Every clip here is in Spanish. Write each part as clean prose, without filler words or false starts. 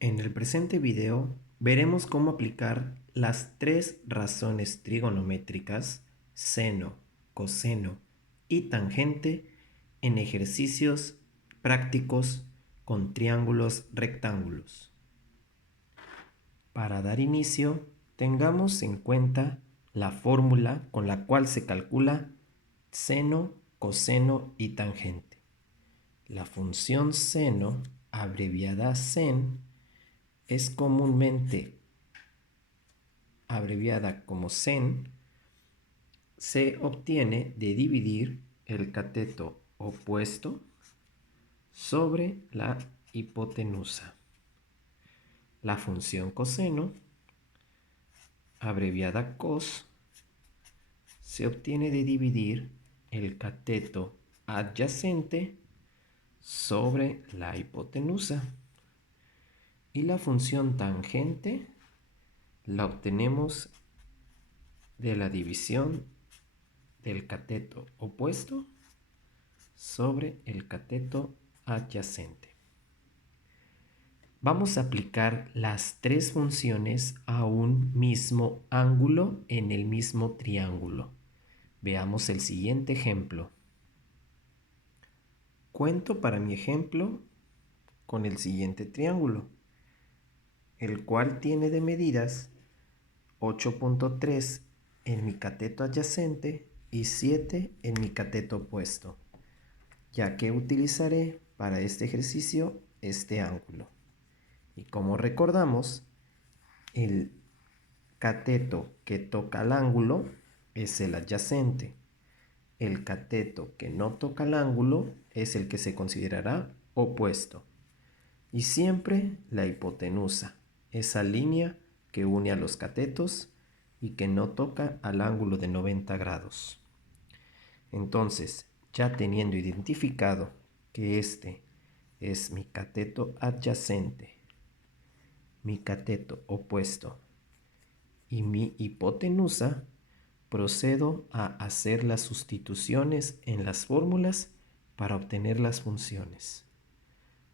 En el presente video veremos cómo aplicar las tres razones trigonométricas seno, coseno y tangente en ejercicios prácticos con triángulos rectángulos. Para dar inicio, tengamos en cuenta la fórmula con la cual se calcula seno, coseno y tangente. La función seno, abreviada sen, es comúnmente abreviada como sen, se obtiene de dividir el cateto opuesto sobre la hipotenusa. La función coseno, abreviada cos, se obtiene de dividir el cateto adyacente sobre la hipotenusa. Y la función tangente la obtenemos de la división del cateto opuesto sobre el cateto adyacente. Vamos a aplicar las tres funciones a un mismo ángulo en el mismo triángulo. Veamos el siguiente ejemplo. Cuento para mi ejemplo con el siguiente triángulo, el cual tiene de medidas 8.3 en mi cateto adyacente y 7 en mi cateto opuesto, ya que utilizaré para este ejercicio este ángulo. Y como recordamos, el cateto que toca el ángulo es el adyacente. El cateto que no toca el ángulo es el que se considerará opuesto. Y siempre la hipotenusa, esa línea que une a los catetos y que no toca al ángulo de 90 grados. Entonces, ya teniendo identificado que este es mi cateto adyacente, mi cateto opuesto y mi hipotenusa, procedo a hacer las sustituciones en las fórmulas para obtener las funciones.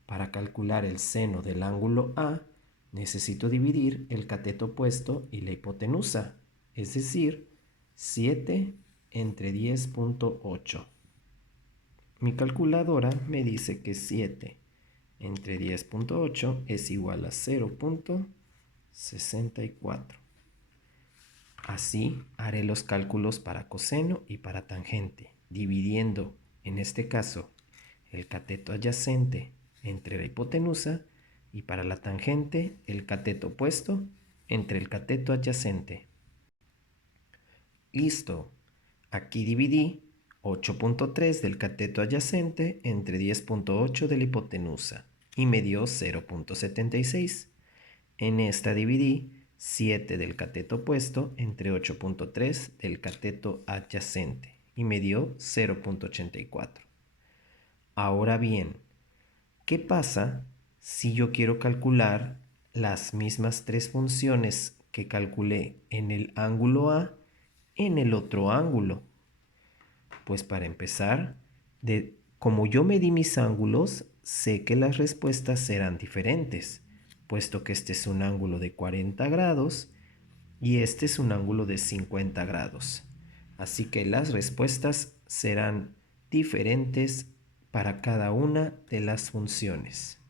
Para calcular el seno del ángulo A, necesito dividir el cateto opuesto y la hipotenusa, es decir, 7 entre 10.8. Mi calculadora me dice que 7 entre 10.8 es igual a 0.64. Así haré los cálculos para coseno y para tangente, dividiendo, en este caso, el cateto adyacente entre la hipotenusa y para la tangente el cateto opuesto entre el cateto adyacente. Listo. Aquí dividí 8.3 del cateto adyacente entre 10.8 de la hipotenusa y me dio 0.76. En esta dividí 7 del cateto opuesto entre 8.3 del cateto adyacente y me dio 0.84. Ahora bien, ¿qué pasa si yo quiero calcular las mismas tres funciones que calculé en el ángulo A en el otro ángulo? Pues para empezar, como yo medí mis ángulos, sé que las respuestas serán diferentes, puesto que este es un ángulo de 40 grados y este es un ángulo de 50 grados. Así que las respuestas serán diferentes para cada una de las funciones.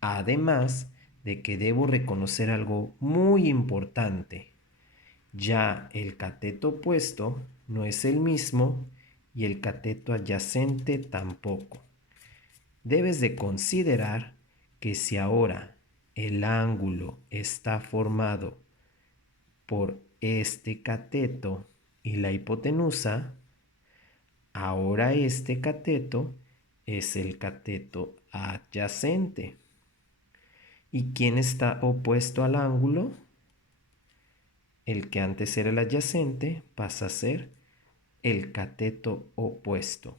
Además de que debo reconocer algo muy importante. Ya el cateto opuesto no es el mismo y el cateto adyacente tampoco. Debes de considerar que si ahora el ángulo está formado por este cateto y la hipotenusa, ahora este cateto es el cateto adyacente. ¿Y quién está opuesto al ángulo? El que antes era el adyacente pasa a ser el cateto opuesto.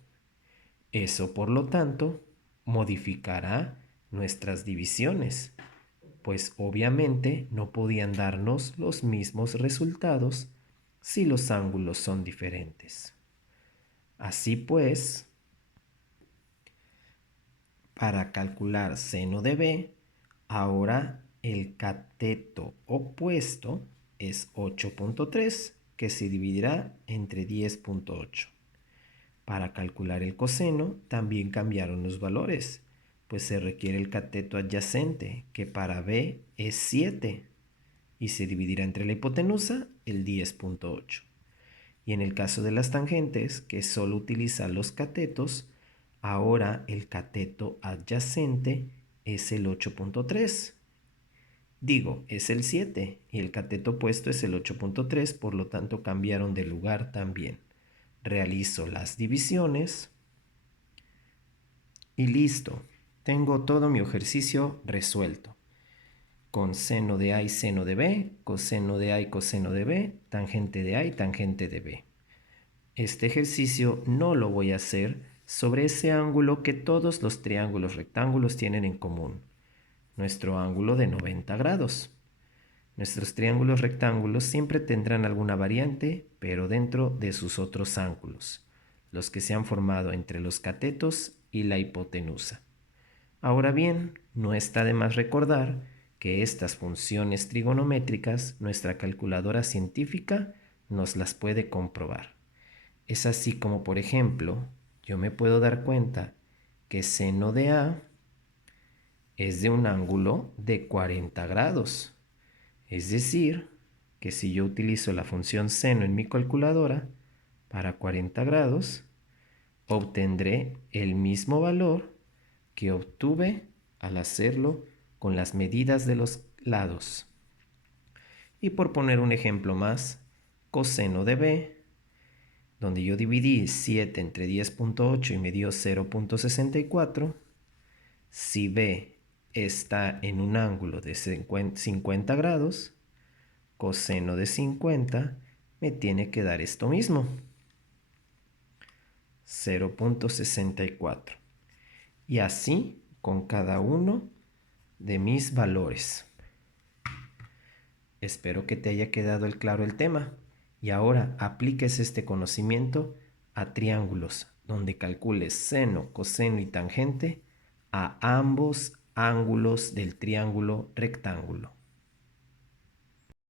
Eso, por lo tanto, modificará nuestras divisiones, pues obviamente no podían darnos los mismos resultados si los ángulos son diferentes. Así pues, para calcular seno de B, ahora el cateto opuesto es 8.3, que se dividirá entre 10.8. Para calcular el coseno también cambiaron los valores, pues se requiere el cateto adyacente, que para B es 7, y se dividirá entre la hipotenusa el 10.8. Y en el caso de las tangentes, que solo utiliza los catetos, ahora el cateto adyacente es el 8.3. Digo, es el 7 y el cateto opuesto es el 8.3, por lo tanto cambiaron de lugar también. Realizo las divisiones y listo. Tengo todo mi ejercicio resuelto. Con seno de A y seno de B, coseno de A y coseno de B, tangente de A y tangente de B. Este ejercicio no lo voy a hacer sobre ese ángulo que todos los triángulos rectángulos tienen en común, nuestro ángulo de 90 grados. Nuestros triángulos rectángulos siempre tendrán alguna variante, pero dentro de sus otros ángulos, los que se han formado entre los catetos y la hipotenusa. Ahora bien, no está de más recordar que estas funciones trigonométricas nuestra calculadora científica nos las puede comprobar. Es así como, por ejemplo, yo me puedo dar cuenta que seno de A es de un ángulo de 40 grados. Es decir, que si yo utilizo la función seno en mi calculadora para 40 grados, obtendré el mismo valor que obtuve al hacerlo con las medidas de los lados. Y por poner un ejemplo más, coseno de B, donde yo dividí 7 entre 10.8 y me dio 0.64, si B está en un ángulo de 50 grados, coseno de 50 me tiene que dar esto mismo, 0.64. Y así con cada uno de mis valores. Espero que te haya quedado claro el tema y ahora apliques este conocimiento a triángulos donde calcules seno, coseno y tangente a ambos ángulos del triángulo rectángulo.